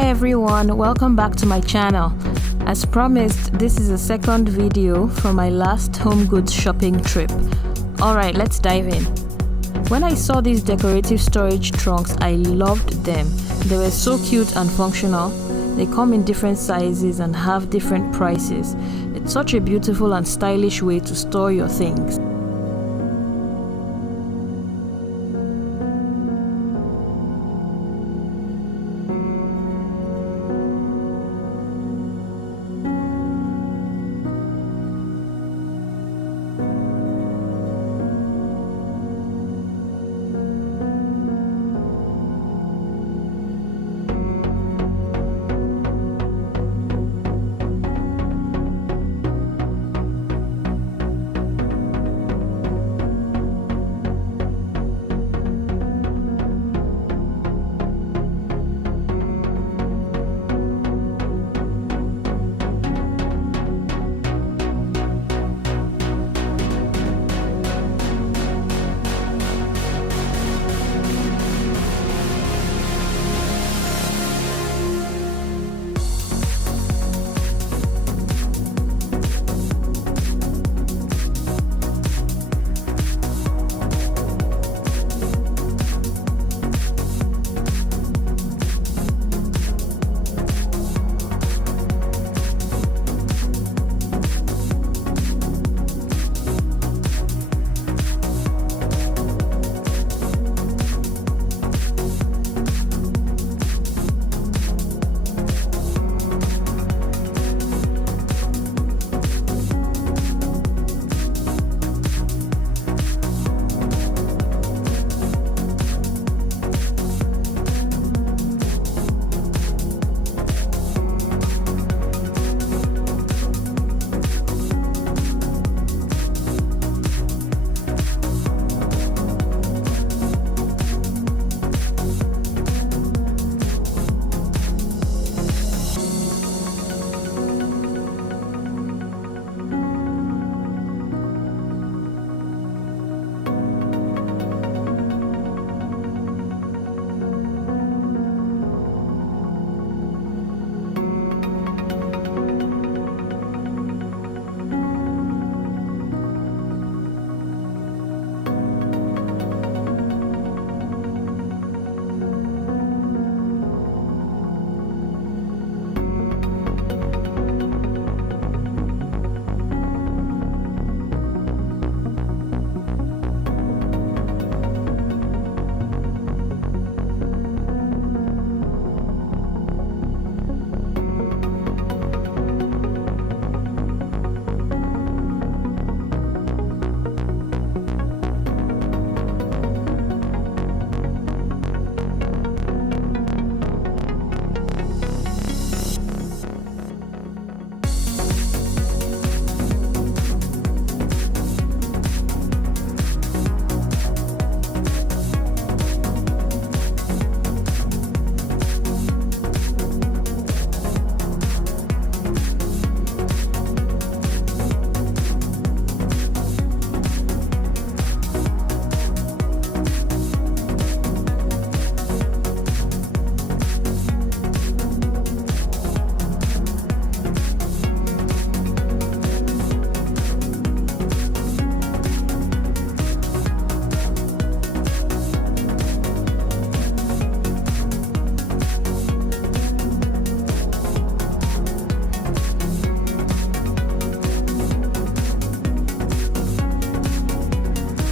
Hi everyone, welcome back to my channel. As promised, this is a second video from my last HomeGoods shopping trip. Alright, let's dive in. When I saw these decorative storage trunks, I loved them. They were so cute and functional. They come in different sizes and have different prices. It's such a beautiful and stylish way to store your things.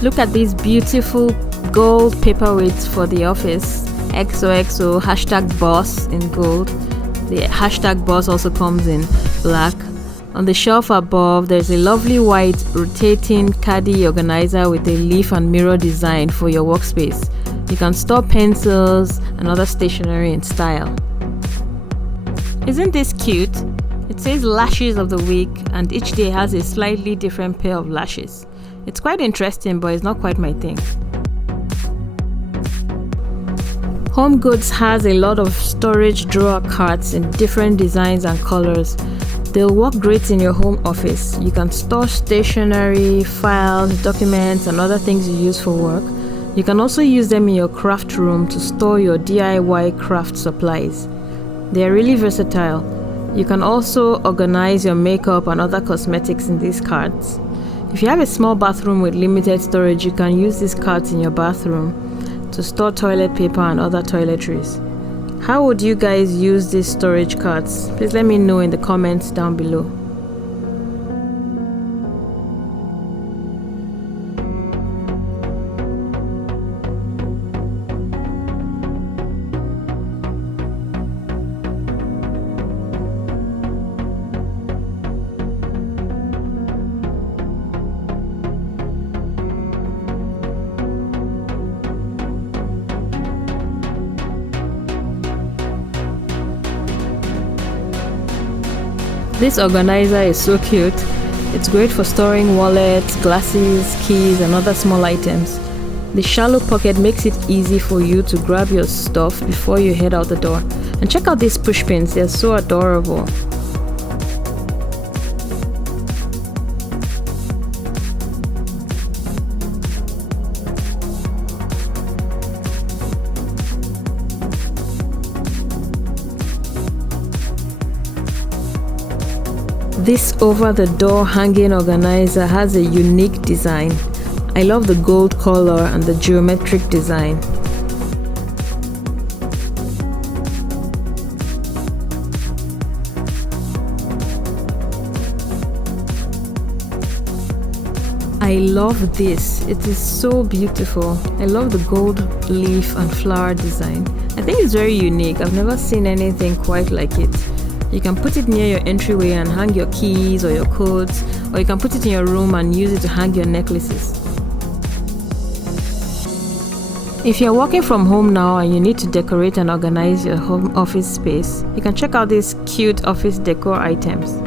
Look at these beautiful gold paperweights for the office. XOXO #boss in gold. The #boss also comes in black. On the shelf above, there's a lovely white rotating caddy organizer with a leaf and mirror design for your workspace. You can store pencils and other stationery in style. Isn't this cute? It says lashes of the week, and each day has a slightly different pair of lashes. It's quite interesting, but it's not quite my thing. HomeGoods has a lot of storage drawer carts in different designs and colors. They'll work great in your home office. You can store stationery, files, documents, and other things you use for work. You can also use them in your craft room to store your DIY craft supplies. They are really versatile. You can also organize your makeup and other cosmetics in these carts. If you have a small bathroom with limited storage, you can use these carts in your bathroom to store toilet paper and other toiletries. How would you guys use these storage carts? Please let me know in the comments down below. This organizer is so cute. It's great for storing wallets, glasses, keys, and other small items. The shallow pocket makes it easy for you to grab your stuff before you head out the door. And check out these push pins, they're so adorable. This over-the-door hanging organizer has a unique design. I love the gold color and the geometric design. I love this. It is so beautiful. I love the gold leaf and flower design. I think it's very unique. I've never seen anything quite like it. You can put it near your entryway and hang your keys or your coats, or you can put it in your room and use it to hang your necklaces. If you're working from home now and you need to decorate and organize your home office space, you can check out these cute office decor items.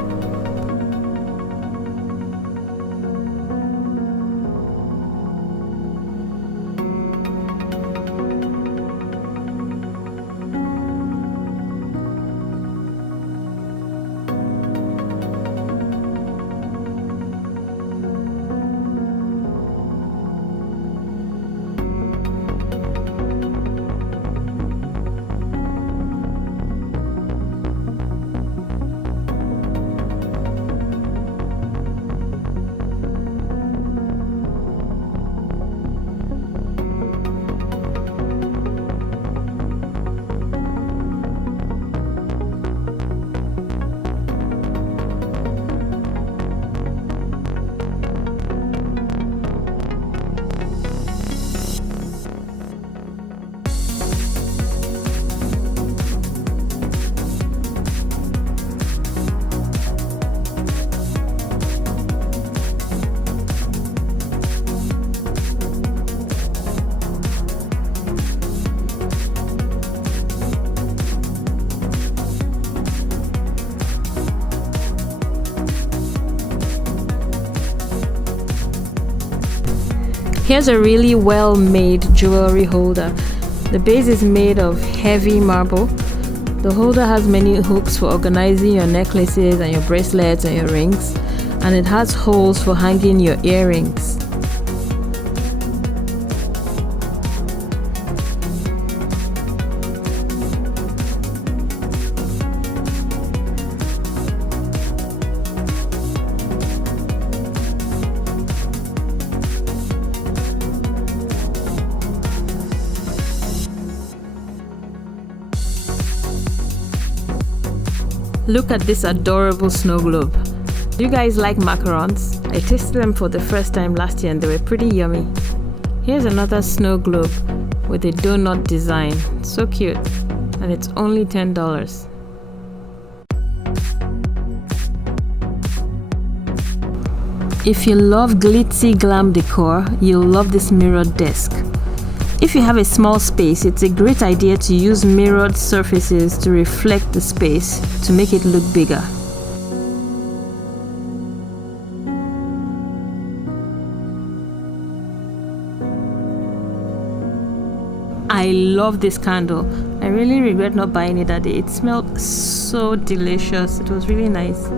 Here's a really well-made jewelry holder. The base is made of heavy marble. The holder has many hooks for organizing your necklaces and your bracelets and your rings, and it has holes for hanging your earrings. Look at this adorable snow globe. Do you guys like macarons? I tasted them for the first time last year and they were pretty yummy. Here's another snow globe with a donut design. So cute. And it's only $10. If you love glitzy glam decor, you'll love this mirrored desk. If you have a small space, it's a great idea to use mirrored surfaces to reflect the space to make it look bigger. I love this candle. I really regret not buying it that day. It smelled so delicious. It was really nice.